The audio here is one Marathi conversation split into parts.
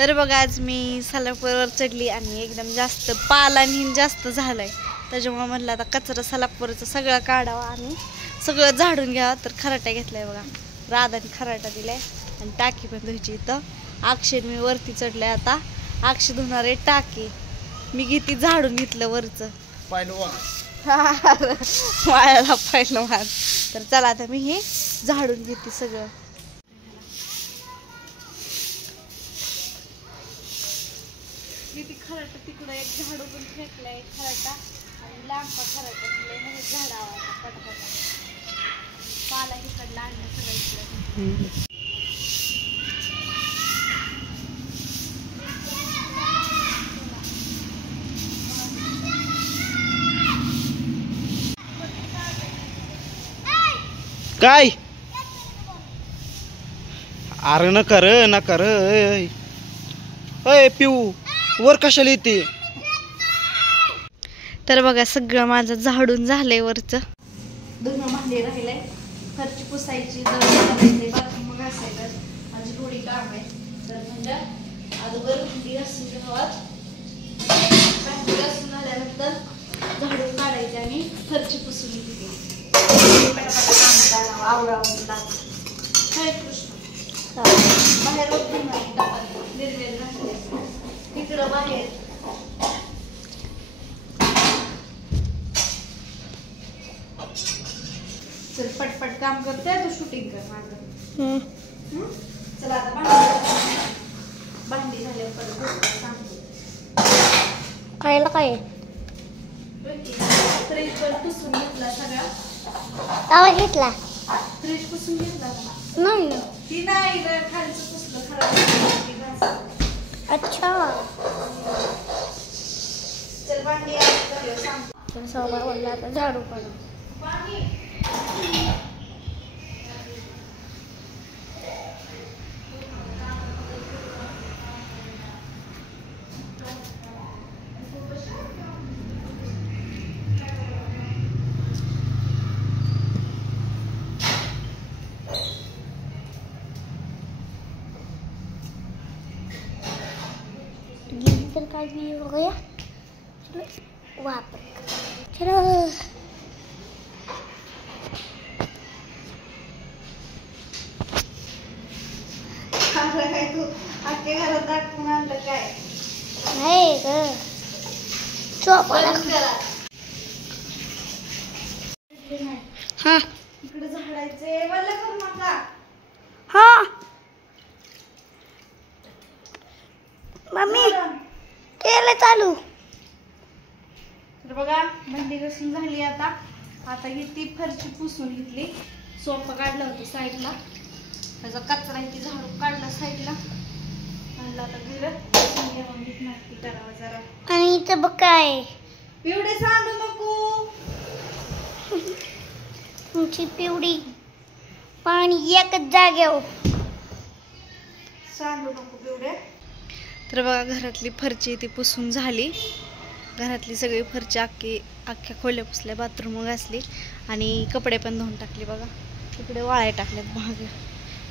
तर बघा आज मी सलापवर चढली आणि एकदम जास्त पालानी जास्त झालाय, त्याच्यामुळे म्हटलं आता कचरा सलापवरचा सगळं काढावा आणि सगळं झाडून घ्यावं. तर खराटा घेतलाय बघा, राधाने खराटा दिलाय आणि टाकी पण धुयची. इथं अक्षय मी वरती चढले, आता अक्षय धुणार आहे टाकी. मी किती झाडून घेतलं वरचं वाळाला पाहिलं वाद. तर चला आता मी हे झाडून घेते सगळं. किती खराटा तिकडं एक झाडू पण फेकलाय खराटा आणि लांबा खराटा म्हणजे झाडावा पटापटा पाला इकडला आणलं सगळं इकडं. काय अरे न कर अय पिऊ वर कशाला येते. तर बघा सगळं माझं झाडून झालंय, वरचं धुणं भांडी राहिलंय, फरची पुसायची, बाथरूम घासायचं, माझी थोडी काम आहे. तर म्हणजे अगोदर भांडी घासून घ्यावात, भांडी घासून झाल्यानंतर झाडून काढायचे आणि फरची पुसून घेते. बाहेर तिकडं बाहेर चल पटपट काम करते, तू शूटिंग कर माझं. चला आता भांडी झाले परत सांगतो खायला काय फ्रीज वर पुसून घेतला सगळा. आवाज घेतला फ्रीज पुसून घेतला नाही ती नाही खालीच पुसलं खराब. अच्छा चल भांडी सांगतो. तर सगळं बोलला आता झाडू काढू. तर काढली हो गया. चलो वापस चलो. काय तू अख्ख्या घरात दाखवून आणलं काय नाही ग चोपाला हा इकडे झाडायचे वल्ल करू नका. हा मम्मी केलं चालू. तर बघा भांडी घासून झाली, आता ही ती फरची पुसून घेतली. सोफा काढला होता साईडला, त्याचा कचरा इथे झाडू काढला साईडला, आणला आता घरात करावं जरा. आणि इथं बघ काय पिवडे सांडू नको. तुमची पिवडी पाणी एकच जागेवर सांडू नको पिवडे. तर बघा घरातली फरची ती पुसून झाली, घरातली सगळी फरची अख्ख्या खोल्या पुसल्या, बाथरूम घासली आणि कपडे पण धुवून टाकले. बघा तिकडे वाळ्या टाकल्यात भाग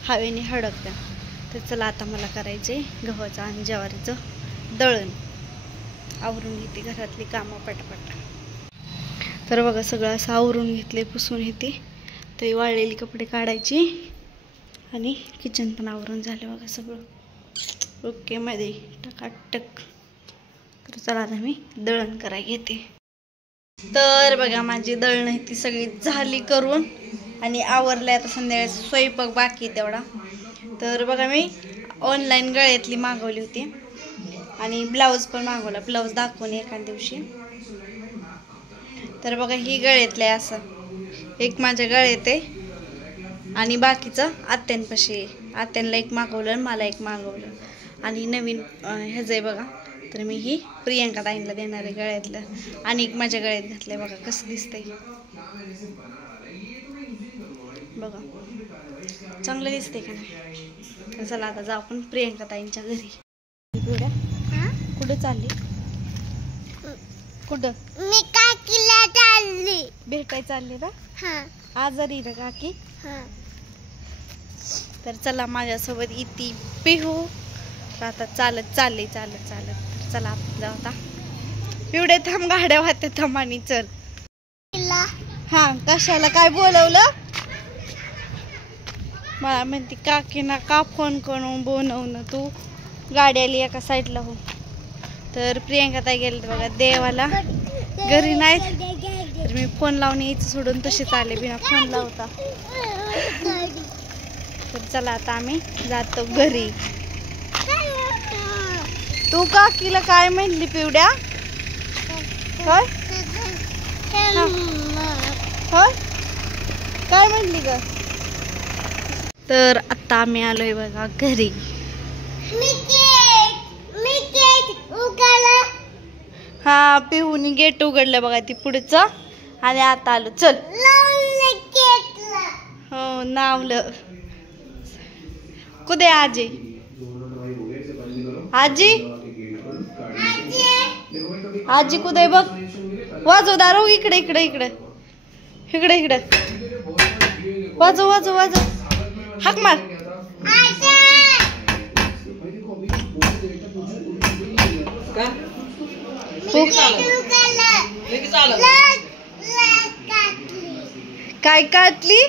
हवेने हडकत्या. तर चला आता मला करायचे गव्हाचं आणि ज्वारीचं दळण. आवरून घेते घरातली कामं पटापट. तर बघा सगळं असं आवरून घेतले, पुसून घेते. तरी वाळलेली कपडे काढायची आणि किचन पण आवरून झालं बघा सगळं ओके मध्ये टकाटक. तर चला आता मी दळण करायला घेते. तर बघा माझी दळण ती सगळी झाली करून आणि आवरले. आता संध्याकाळी स्वयंपाक बाकी तेवढा. तर बघा मी ऑनलाईन गळ्यातली मागवली होती आणि ब्लाऊज पण मागवला, ब्लाऊज दाखवून एका दिवशी. तर बघा ही गळ्यातलं आहे, असं एक माझ्या गळ्यात आहे आणि बाकीचं आत्यांपाशी आहे. आत्यांना एक मागवलं आणि मला एक मागवलं. आणि नवीन ह्याचं आहे बघा. तर मी ही प्रियंका ताईंना देणार आहे गळ्यातलं. आणि एक माझ्या गळ्यात घातलंय बघा कसं दिसतंय बघा, चांगलं दिसतंय का नाही. तर चला आता जाऊ आपण प्रियंका ताईंच्या घरी. कुठं चालली? कुठं? मी काकीला चालली भेटाय चालली ना. आजारी ना काकी. तर चला माझ्यासोबत इथे पिहू तर आता चालत चालले चालत तर चला आपण जाऊ आता. पिवडे थांब, गाड्या वाहते थांब आणि चल. हा कशाला काय बोलवलं मला म्हणते काकीना का फोन करून बोलवणं तू, गाडी आली एका साईडला हो. तर प्रियंका ताई गेले बघा देवाला, घरी नाही तर मी फोन लावून यायचं सोडून तसेच आले बिना फोन लावता. तर चला आता आम्ही जातो घरी. तू काकीला काय म्हणली पिवड्या? होय होय काय म्हणली ग? तर आता आम्ही आलोय बघा घरी. हा पिहूनी गेट उघडलं बघा ती पुढचं आणि आता आलो. चल हो नावलं कुठे आजी? आजी आजी कुठे बघ, वाजव दारू. इकडे इकडे इकडे इकडे इकडे वाजव वाजव वाजव, हाक मार. काय काढली?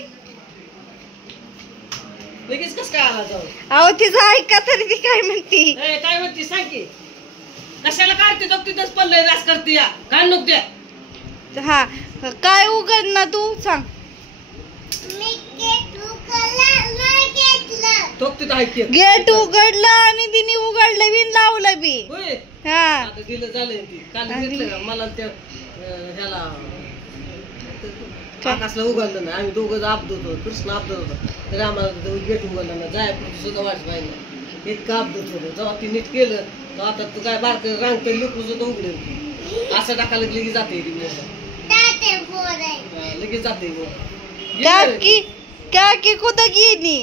लगेच कस काय आला जाऊ? अहो तिचं ऐका तरी ती काय म्हणती. काय म्हणते सांग की. कशाला काढते तो तिथंच पडलंय रास करते या काय नको द्या. हा काय उघड ना तू सांग. तो तिथं ऐकते गेट उघडलं आणि तिने उघडलं बी लावलं बी. होय हा आता दिलं झालंय ती काल घेतलं का मला त्या ह्याला आकाशला उघडलं ना. आम्ही दोघं आपदत होतो, कृष्ण आपदत होतो तर आम्हाला गेट उघडलं ना जायपुरती सुद्धा वाट पाहिजे इतकं आपदत होतं. जेव्हा ती नीट केलं तर आता तू काय बारक रांगत लिकू सुद्धा उघडेल असं टाकायला लगेच जाते लगेच जाते. काकी काकी कुठं गेली?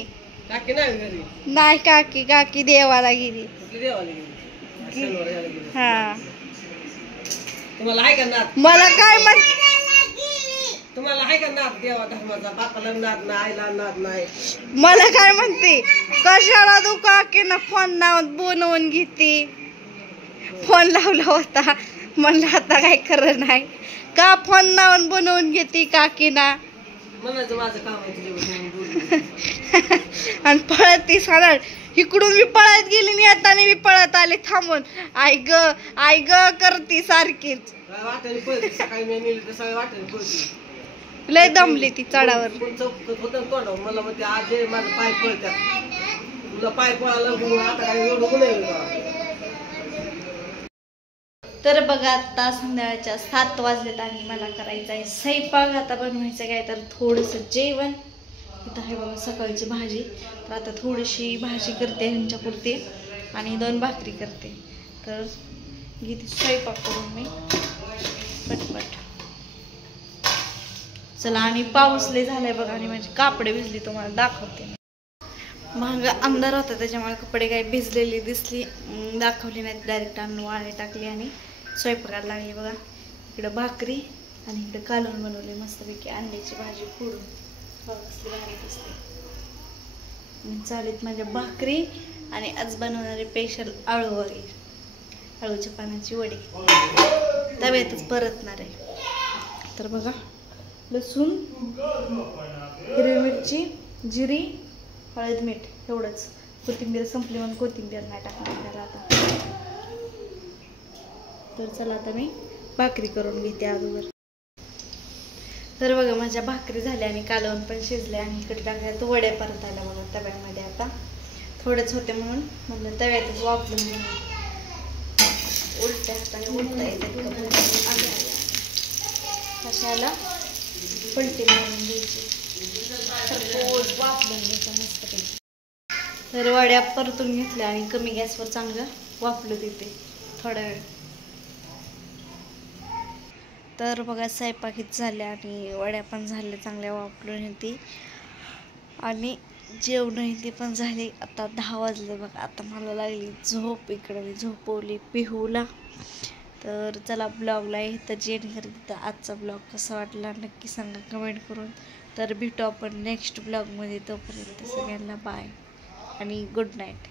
काकी नाही घरी. नाही काकी काकी देवाला गेली. कुठली देवाला गेली? शनिवारी यायला गेली. हा तुम्हाला आहे का नात? मला काय म्हण, तुम्हाला आहे का नात देवा धर्माचा? बापाला नात नाही, आईला नात नाही. मला काय म्हणते कशाला तू काकीना फोन लावून बनवून घेते? फोन लावला होता म्हणलं आता काय खरं नाही का फोन लावून बनवून घेते काकीना. म्हणायचं माझं काम आहे तुझ्यावर. आणि पळत ती सरळ इकडून मी पळत गेली आणि आता मी पळत आले थांबून. आई ग करती सारखीच. वाट्याने पळते सकाळी मी नेली तर सगळ्या वाट्याने पळते. लय दमली ती चढावर. चौकत होतं तोंडावर मला म्हणते आज माझं पाय पळत्यात तुला पाय पळायला आता काय एवढं नाही. तर बघा आता संध्याकाळच्या 7 वाजलेत आणि मला करायचं आहे स्वयंपाक. आता बनवायचं काय तर थोडंसं जेवण. इथं आहे बघा सकाळची भाजी, तर आता थोडीशी भाजी करते ह्यांच्यापुरती आणि 2 भाकरी करते. तर घेते स्वयंपाक करून मी पटपट. चला आणि पाऊस लय झालाय बघा आणि माझी कापडे भिजली तुम्हाला दाखवते. महाग अंधार होता त्याच्यामुळे कपडे काही भिजलेली दिसली दाखवली नाही. डायरेक्ट आणून वाळे टाकली आणि स्वयंपाकाला लागली बघा. इकडं भाकरी आणि इकडं कालवण बनवले मस्तपैकी अंड्याची भाजी फोडून बघा कसली भारी दिसते. चालेत माझ्या भाकरी आणि आज बनवणारे स्पेशल आळू वगैरे, आळूच्या पानाची वडी तव्यातच परतणार आहे. तर बघा लसूण, हिरवी मिरची, जिरी, हळद, मीठ एवढंच. कोथिंबीर संपली म्हणून कोथिंबीर नाही टाकणार त्याला आता. तर चला आता मी भाकरी करून घेते अगोदर. तर बघा माझ्या भाकरी झाल्या आणि कालवण पण शिजले आणि इकडे टाकायला वड्या परतायला बघा तव्यामध्ये. आता थोडेच होते म्हणून म्हणलं तव्यातच वापरून घेऊन उलट्या हाताने उलटा येतात कशाला पलटी मारून घ्यायची तर वापरून घ्यायचं मस्तपैकी. तर वड्या परतून घेतल्या आणि कमी गॅसवर चांगलं वाफलं देते थोडा वेळ. तर बघा स्वयंपाकीच झाल्या आणि वड्या पण झाल्या चांगल्या वापरून येते आणि जेवण ते पण झाले. आता 10 वाजले बघा. आता मला लागली झोप. इकडे मी झोपवली पिहूला. तर चला ब्लॉगला इथं जेन करत. आजचा ब्लॉग कसा वाटला नक्की सांगा कमेंट करून. तर भेटू आपण नेक्स्ट ब्लॉगमध्ये. तोपर्यंत सगळ्यांना बाय आणि गुड नाईट.